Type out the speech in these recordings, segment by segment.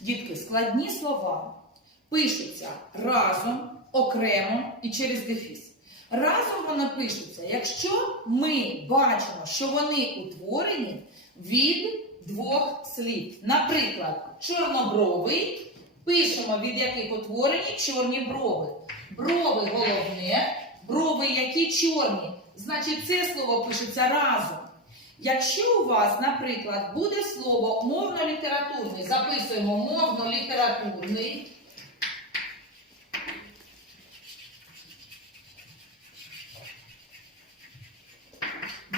Дітки, складні слова пишуться разом, окремо і через дефіс. Разом вони пишуться, якщо ми бачимо, що вони утворені від двох слів. Наприклад, чорнобровий пишемо, від яких утворені чорні брови. Брови головне, брови які чорні. Значить, це слово пишеться разом. Якщо у вас, наприклад, буде слово мовно-літературний, записуємо мовно-літературний.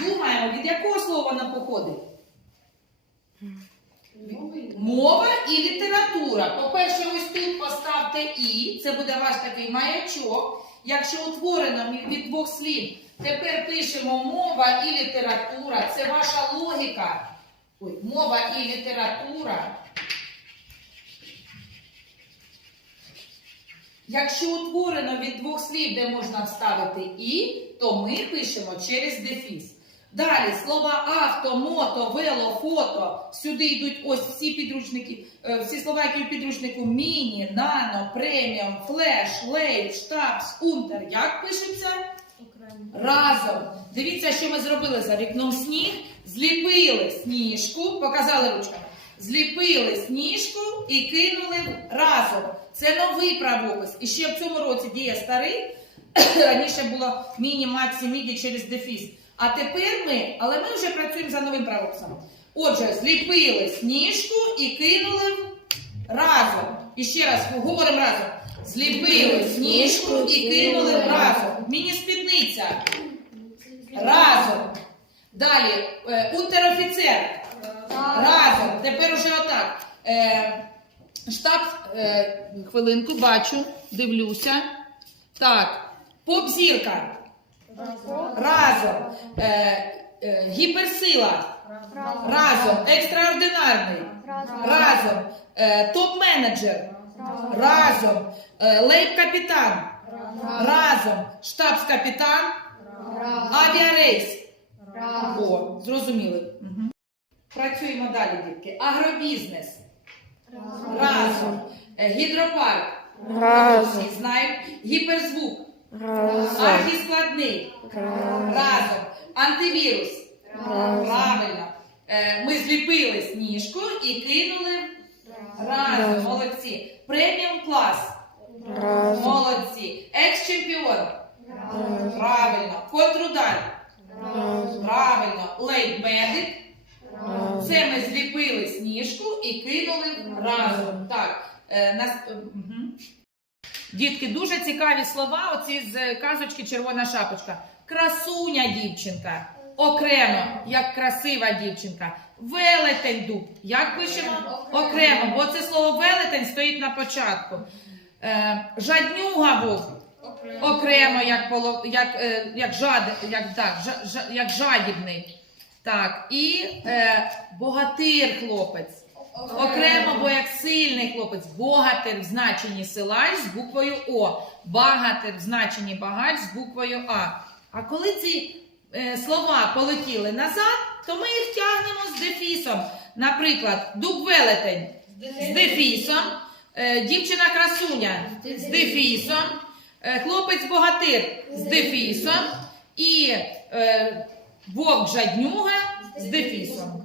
Думаємо, від якого слова воно походить? Мова і література. По-перше, ось тут поставте і, це буде ваш такий маячок. Якщо утворено від двох слів, тепер пишемо мова і література. Це ваша логіка. Ой, мова і література. Якщо утворено від двох слів, де можна вставити і, то ми пишемо через дефіс. Далі слова авто, мото, вело, фото. Сюди йдуть ось всі підручники, е, всі слова, які в підручнику міні, нано, преміум, флеш, лейт, штабс, унтер. Як пишеться? Разом. Дивіться, що ми зробили за вікном сніг. Зліпили сніжку, показали ручками. Зліпили сніжку і кинули разом. Це новий правопис. І ще в цьому році діє старий. Раніше було міні, максі, міді через дефіс. А тепер ми, але ми вже працюємо за новим правописом. Отже, зліпили сніжку і кинули разом. І ще раз говоримо разом. Зліпили сніжку і кинули разом. Міні-спідниця. Разом. Далі, е, унтер-офіцер. Разом. Тепер уже отак. Е, штаб, е, хвилинку, бачу, дивлюся. Так. Поп-зірка. Разом. Е, е, гіперсила. Разом. Екстраординарний. Разом. Е, топ-менеджер. Разом. Е, лейб-капітан. Разом. Штабс-капітан. Авіарейс. О, зрозуміли. Угу. Працюємо далі, дітки. Агробізнес. Разом. Е, Гідропарк. Разом. Всі знають. Гіперзвук. Разом. Архіскладний. Разом. Антивірус. Правильно. Е, Ми зліпили сніжку і кинули разом. Разом. Молодці. Преміум клас. Разом. Молодці. Екс-чемпіон. Правильно. Контрудар. Разом. Правильно. Лейб-медик. Це ми зліпили сніжку і кинули разом. Так. Е, нас... мгм. Дітки, дуже цікаві слова. Оці з казочки Червона шапочка. Красуня дівчинка. Окремо, як красива дівчинка. Велетень дуб. Як пишемо? Окремо, бо це слово велетень стоїть на початку. Е, жаднюга вовк. Окремо, як жадібний. Так, і е, богатир хлопець. Окремо, бо як сильний хлопець, богатир в значенні силач з буквою О, багатир в значенні багач з буквою А. А коли ці е, слова полетіли назад, то ми їх тягнемо з дефісом. Наприклад, дуб велетень. З дефісом, е, дівчина красуня. З дефісом, е, хлопець богатир. З дефісом. І е, вовк жаднюга. З дефісом.